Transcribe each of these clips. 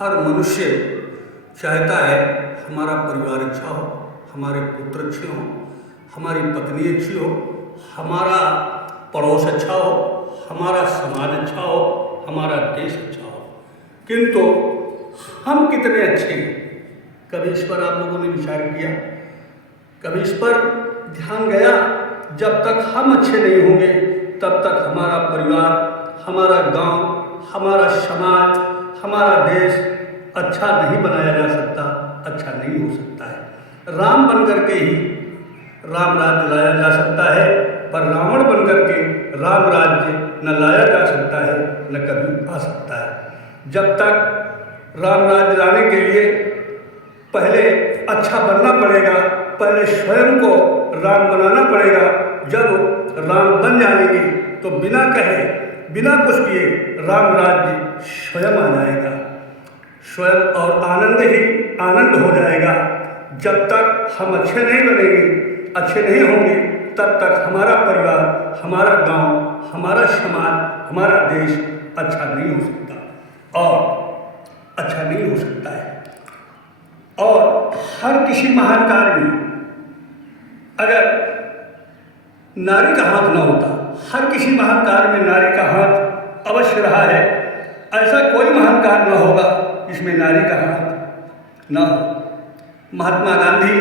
हर मनुष्य चाहता है हमारा परिवार अच्छा हो, हमारे पुत्र अच्छे हों, हमारी पत्नी अच्छी हो, हमारा पड़ोस अच्छा हो, हमारा समाज अच्छा हो, हमारा देश अच्छा हो। किंतु हम कितने अच्छे हैं, कभी इस पर आप लोगों ने विचार किया? कभी इस पर ध्यान गया? जब तक हम अच्छे नहीं होंगे तब तक हमारा परिवार, हमारा गांव, हमारा समाज, हमारा देश अच्छा नहीं बनाया जा सकता, अच्छा नहीं हो सकता है। राम बन करके ही राम राज्य लाया जा सकता है, पर रावण बन करके राम राज्य न लाया जा सकता है, न कभी आ सकता है। जब तक राम राज्य लाने के लिए पहले अच्छा बनना पड़ेगा, पहले स्वयं को राम बनाना पड़ेगा। जब राम बन जाएंगे तो बिना कहे, बिना कुछ किए राम राज्य स्वयं आ जाएगा, स्वयं, और आनंद ही आनंद हो जाएगा। जब तक हम अच्छे नहीं बनेंगे, अच्छे नहीं होंगे, तब तक हमारा परिवार, हमारा गांव, हमारा समाज, हमारा देश अच्छा नहीं हो सकता और अच्छा नहीं हो सकता है। और हर किसी महान कार्य में अगर नारी का हाथ न होता, हर किसी महान कार्य में नारी का हाथ अवश्य रहा है। ऐसा कोई महान कार्य न होगा जिसमें नारी का हाथ न हो। महात्मा गांधी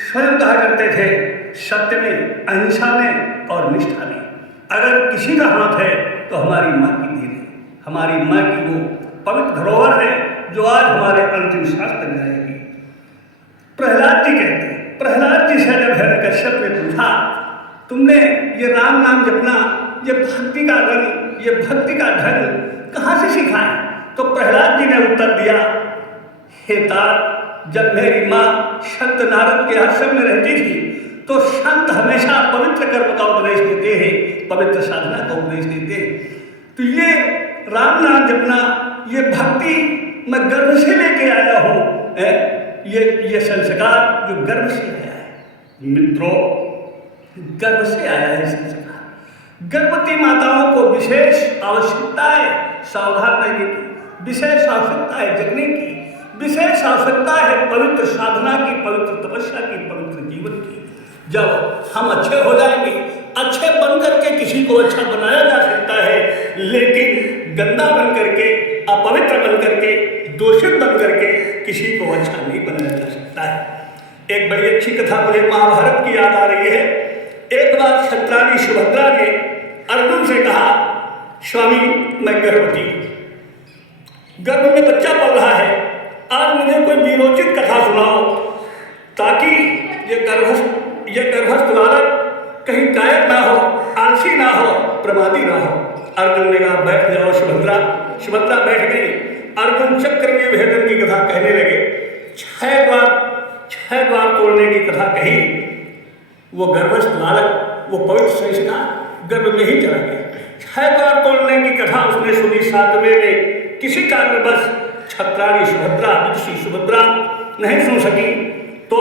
स्वयं कहा करते थे, सत्य में, अहिंसा में और निष्ठा में अगर किसी का हाथ है तो हमारी माँ की देन है, हमारी माँ की वो पवित्र धरोहर है जो आज हमारे अंतिम सांस तक जाएगी। प्रहलाद जी कहते हैं, प्रहलाद जी से जब हिरण्यकश्यप ने पूछा, तुमने ये राम नाम जपना, ये भक्ति का रंग, ये भक्ति का ढंग कहाँ से सीखा है? तो प्रहलाद जी ने उत्तर दिया, हे तात, जब मेरी माँ संत नारद के आश्रम में रहती थी तो संत हमेशा पवित्र कर्म का उपदेश देते हैं, पवित्र साधना का उपदेश देते हैं। तो ये राम नाम जपना, ये भक्ति मैं गर्भ से लेके आया हूँ। ये संस्कार जो गर्भ से आया है मित्रों, गर्भ से आया है संस्कार। गर्भवती माताओं को विशेष आवश्यकता है सावधान रहने की, विशेष आवश्यकता है जगने की, विशेष आवश्यकता है पवित्र साधना की, पवित्र तपस्या की, पवित्र जीवन की। जब हम अच्छे हो जाएंगे, अच्छे बन करके किसी को अच्छा बनाया जा सकता है, लेकिन गंदा बन करके, अपवित्र बन करके, दोषित बन करके किसी को अच्छा नहीं बनाया जा सकता है। एक बड़ी अच्छी कथा मुझे महाभारत की याद आ रही है। एक बार क्षत्राणी सुभद्रा ने अर्जुन से कहा, स्वामी मैं गर्भवती हूँ, गर्भ में बच्चा पल रहा है, आज मुझे कोई वीरोचित कथा सुनाओ ताकि ये गर्भस्थ बालक कहीं गायब ना हो, आलसी ना हो, प्रमादी ना हो। अर्जुन ने कहा, बैठ जाओ सुभद्रा। सुभद्रा बैठ गई। अर्जुन चक्र में भेदन की कथा कहने लगे। 6 बार तोड़ने की कथा कही। वो गर्भस्थ बालक, वो पवित्र संस्कार गर्भ में ही चला गया। 6 बार तोड़ने की कथा उसने सुनी। 7वें में किसी कारणवश क्षत्राणी सुभद्रा, विदुषी सुभद्रा नहीं सुन सकी, तो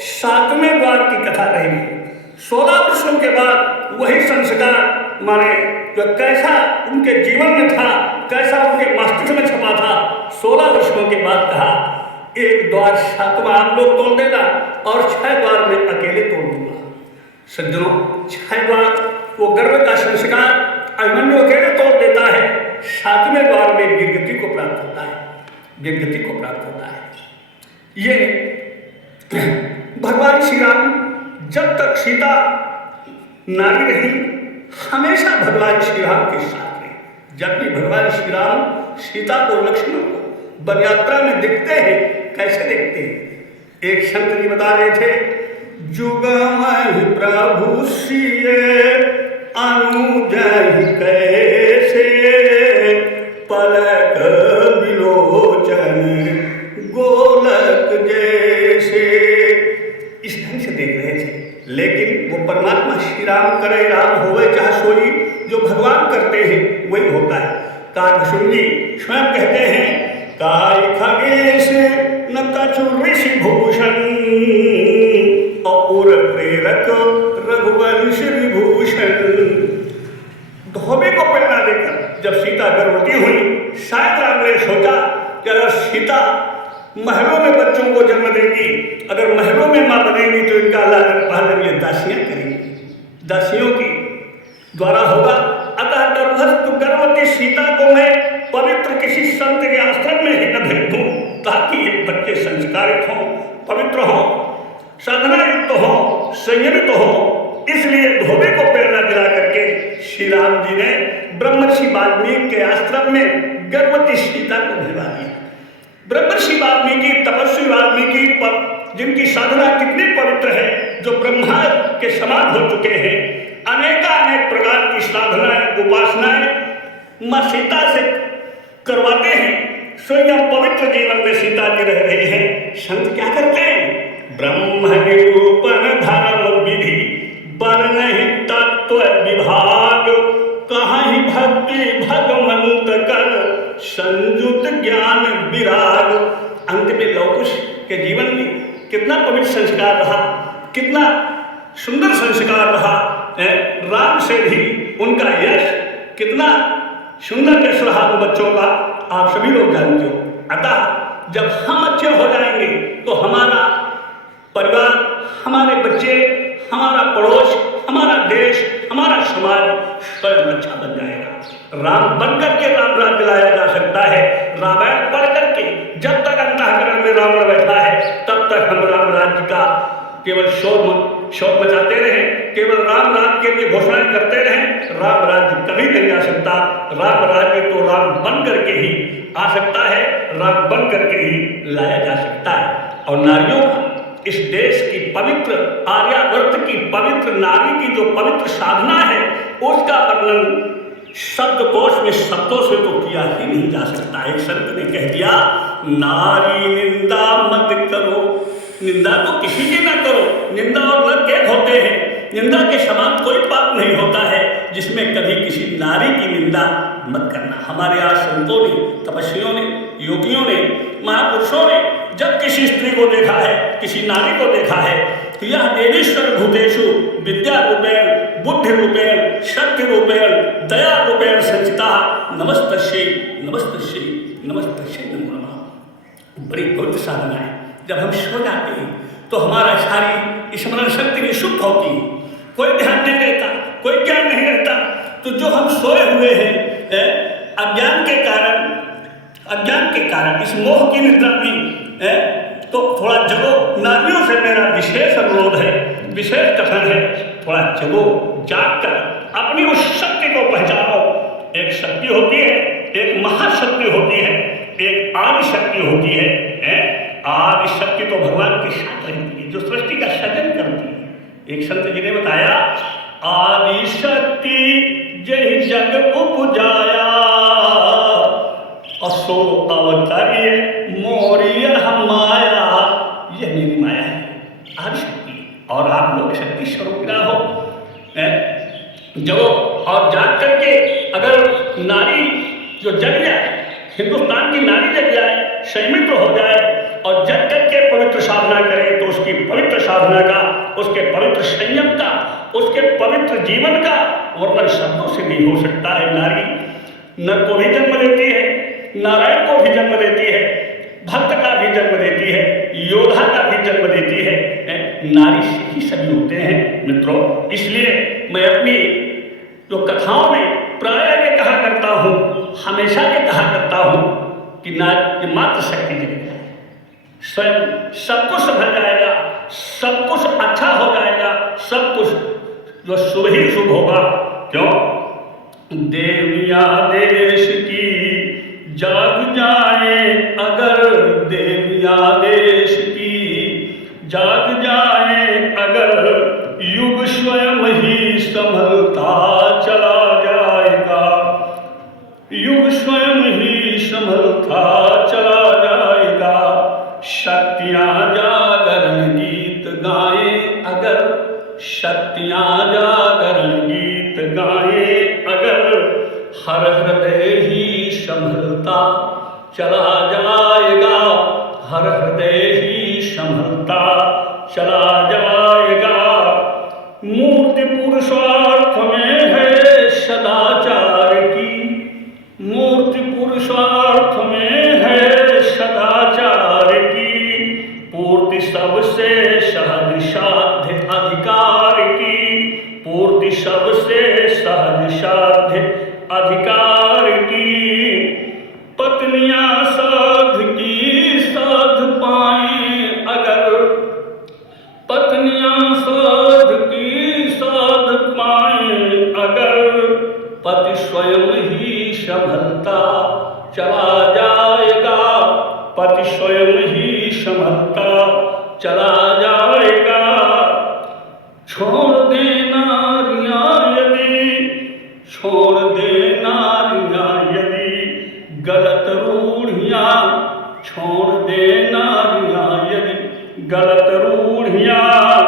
7वें द्वार की कथा रह गई। 16 वर्षों के बाद वही संस्कार माने जो कैसा उनके जीवन में था, कैसा उनके मस्तिष्क में छपा था, 16 वर्षों के बाद कहा, एक द्वार 7वां आप लोग तोड़ देना और 6 द्वार में अकेले तोड़ दूंगा। सज्जनों, 6 द्वार वो गर्भ का संस्कार अभिमन्यु अकेले तोड़ देता है। 7वें द्वार में वीरगति को प्राप्त होता है, वीरगति को प्राप्त होता है। ये भगवान श्री राम जब तक सीता नारी रही, हमेशा भगवान श्री राम के साथ रहे। जब भी भगवान श्री राम सीता को, लक्ष्मण को वन यात्रा में देखते हैं, कैसे देखते हैं? एक संत जी बता रहे थे, जुगमहि प्रभु सिए अनुजहि कैसे, पलक बिलोचन गोलक जैसे। इस ढंग से देख रहे थे। लेकिन वो परमात्मा श्री राम करे राम होवे चाहे सोई, जो भगवान करते हैं वही होता है। काकभूषण जी स्वयं कहते हैं, काय खगेश न कछु ऋषि भूषण, और प्रेरक रघुवंश विभूषण। धोबी को प्रेरणा देकर जब सीता गर्भवती हुई, शायद राम ने सोचा कि अगर सीता महलों में बच्चों को जन्म देंगी, अगर महलों में माँ बनेंगी तो इनका पालन ये दासियां करेंगी, दासियों की द्वारा होगा। अतः गर्भस्थ गर्भवती सीता को मैं पवित्र किसी संत के आश्रम में ही न भेज दूं, ताकि ये बच्चे संस्कारित हों, पवित्र हों, साधना युक्त हों, संयमित हों। इसलिए धोबे को प्रेरणा दिला करके श्री राम जी ने ब्रह्मर्षि वाल्मीकि के आश्रम में गर्भवती सीता को भिजवा दिया। ब्रह्मर्षि वाल्मीकि, तपस्वी वाल्मीकि, जिनकी साधना कितनी पवित्र है, जो ब्रह्मा के समान हो चुके हैं, अनेक प्रकार की साधनाएं, उपासनाएं माँ सीता से करवाते हैं। स्वयं पवित्र जीवन में सीता जी रह रही है। संत क्या करते हैं? ब्रह्म निरूपण धर्म विधि वर्णहि तत्व विभाग, कहीं भक्ति भगवंत कर संयुत ज्ञान विराग। अंत में लौकुश के जीवन में कितना पवित्र संस्कार रहा, कितना सुंदर संस्कार रहा। राम से भी उनका यश, कितना सुंदर यश रहा उन बच्चों का, आप सभी लोग जानते हो। अतः जब हम अच्छे हो जाएंगे तो हमारा परिवार, हमारे बच्चे, हमारा पड़ोस, हमारा देश, हमारा समाज स्वयं अच्छा बन जाएगा। राम बन करके राम राज्य लाया जा सकता है। रामायण पढ़ करके जब तक अंतःकरण में रावण बैठा है तब तक हम राम राज्य का केवल शोर मचाते रहें, केवल राम राज्य के लिए घोषणाएं करते रहें। राम राज्य कभी नहीं आ सकता। राम राज्य तो राम बन करके ही आ सकता है, राम बन करके ही लाया जा सकता है। और नारियों का, इस देश की पवित्र, आर्यावर्त की पवित्र नारी की जो पवित्र साधना है, उसका वर्णन शब्दकोश में शब्दों से तो किया ही नहीं जा सकता। एक संत ने कह दिया, नारी निंदा मत करो, निंदा तो किसी की ना करो। निंदा और नर्क एक होते हैं, निंदा के समान कोई पाप नहीं होता है जिसमें कभी किसी नारी की निंदा मत करना। हमारे आज संतों ने, तपस्वियों ने, योगियों ने, महापुरुषों ने जब किसी स्त्री को देखा है, किसी नारी को देखा है, तो यह देवीश्वर भूतेषु विद्या रूपेण, बुद्धि रूपेण, शक्ति रूपेण, दया रूपेण संचिता नमस्तस्यै नमस्तस्यै नमस्तस्यै नमो नमः। बड़ी पवित्र साधना है। जब हम सो जाते हैं तो हमारा सारी स्मरण शक्ति विशुद्ध होती है, कोई ध्यान नहीं रहता, कोई ज्ञान नहीं रहता। तो जो हम सोए हुए हैं अज्ञान के कारण इस मोह की निद्रा में, तो थोड़ा जगो। नारियों से मेरा विशेष अनुरोध है, विशेष कथन है, थोड़ा जगो, जाग कर अपनी उस शक्ति को पहचानो। एक शक्ति होती है, एक महाशक्ति होती है, एक आदि शक्ति होती है। आदि शक्ति तो भगवान के साथ रहती है, जो सृष्टि का सृजन करती है। एक संत जी ने बताया, आदि शक्ति जय जग उपजाया, असो अवतारिय मोरिय माया। यह मेरी माया है, आदि शक्ति। और आप लोग शक्ति स्वरूप ना हो, जगो और जाग करके अगर नारी जो जग जाए, हिंदुस्तान की नारी जग जाए, संयमित हो जाए और जग करके पवित्र साधना करे, तो उसकी पवित्र साधना का, उसके पवित्र संयम का, उसके पवित्र जीवन का वर्णन शब्दों से नहीं हो सकता है। नारी नर को भी जन्म देती है, नारायण को भी जन्म देती है, भक्त का भी जन्म देती है, योद्धा का भी जन्म देती है। नारी से ही सभी होते हैं मित्रों। इसलिए मैं अपनी जो कथाओं में प्रायः ये कहा करता हूँ, हमेशा ये कहा करता हूँ कि ये मात्र शक्ति जग जाए, स्वयं सब कुछ संभल जाएगा, सब कुछ अच्छा हो जाएगा, सब कुछ जो शुभ ही शुभ होगा। क्यों? देविया देश की जाग जाए अगर, देविया देश की जाग जाए अगर, युग स्वयं ही संभलता चला जाएगा, युग स्वयं ही संभलता चला जाएगा। शक्तियाँ जागरण गीत गाएं अगर, शक्तियाँ जागरण गीत गाएं अगर, हर हृदय ही संभलता चला जाएगा, हर हृदय ही संभलता चला जाएगा। मूर्ति पुरुषार्थ में है सदाचार की, मूर्ति पुरुषार्थ में है सहज साध्य अधिकार की। पत्नियां साध की साध पाए अगर, पत्नियां साध की साध पाए अगर, पति स्वयं ही संभलता चला जाएगा, पति स्वयं ही संभलता चला जाएगा। छोड़ दे नारियां यदि, छोड़ दे नारियां यदि गलत रूढ़ियां, छोड़ दे नारियां यदि गलत रूढ़ियां,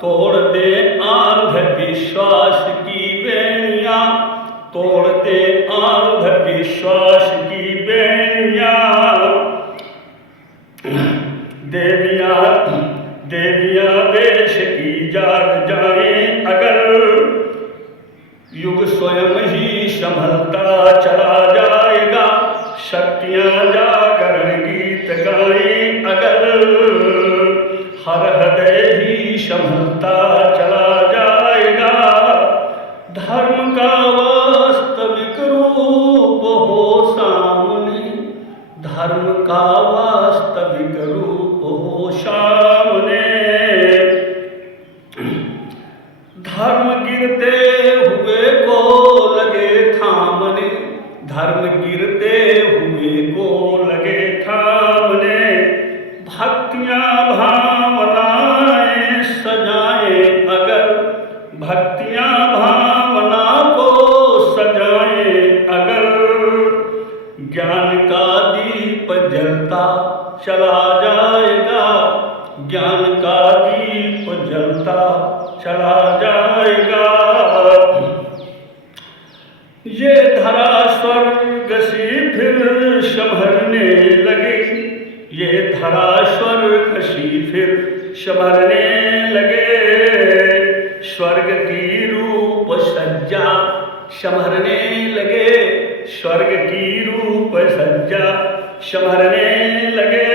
तोड़ दे अंधविश्वास की बेड़ियां, तोड़ दे अंधविश्वास की बेड़ियां। देवियां देवियां देश की जाग जाए अगर, युग स्वयं ही संभलता चला जाएगा। शक्तियां जागरण गीत गाए अगर, हर हृदय ही संभलता चला जाएगा। धर्म का वास्तविक रूप हो सामने, धर्म का वास्तविक रूप हो सामने। धर्म गिरते हुए को लगे थामने, धर्म गिरते हुए को लगे थामने। भक्तियां भावनाएं सजाए अगर, भक्तियां भावना को सजाए अगर, ज्ञान का दीप जलता चला जाएगा, ज्ञान का दीप जलता चला जाएगा। ये धरा स्वर्ग सी फिर संभरने लगे, ये धरा स्वर्ग सी फिर संभरने लगे। स्वर्ग की रूप सज्जा संभरने लगे, स्वर्ग की रूप सज्जा संभरने लगे।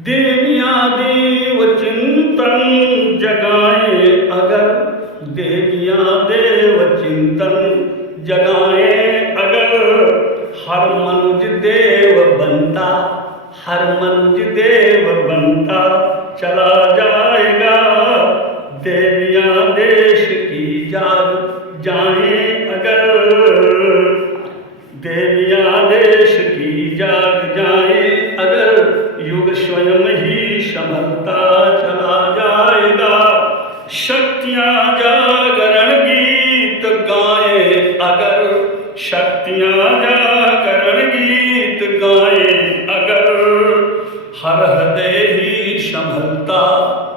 देवियां देव चिंतन जगाए अगर, देवियां देव चिंतन जगाए अगर, हर मनुज देव बनता, हर मनुज देव बनता चला जाएगा। देवियां देश की जाग जाए अगर, देवियां देश की जाग जाए अगर, युग स्वयं ही संभलता चला जाएगा। शक्तियां जागरण गीत गाए अगर, शक्तियां जागरण गीत गाए अगर, हर हृदय ही संभलता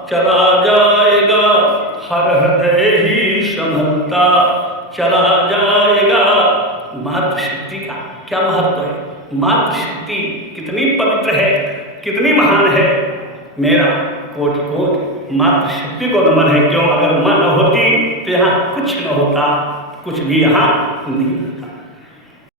चला जाएगा, हर हृदय ही संभलता चला जाएगा। मातृशक्ति का क्या महत्व है, मातृशक्ति कितनी पवित्र है, कितनी महान है। मेरा कोटि कोटि मातृशक्ति को नमन है। क्यों, अगर मां न होती तो यहाँ कुछ न होता, कुछ भी यहाँ नहीं।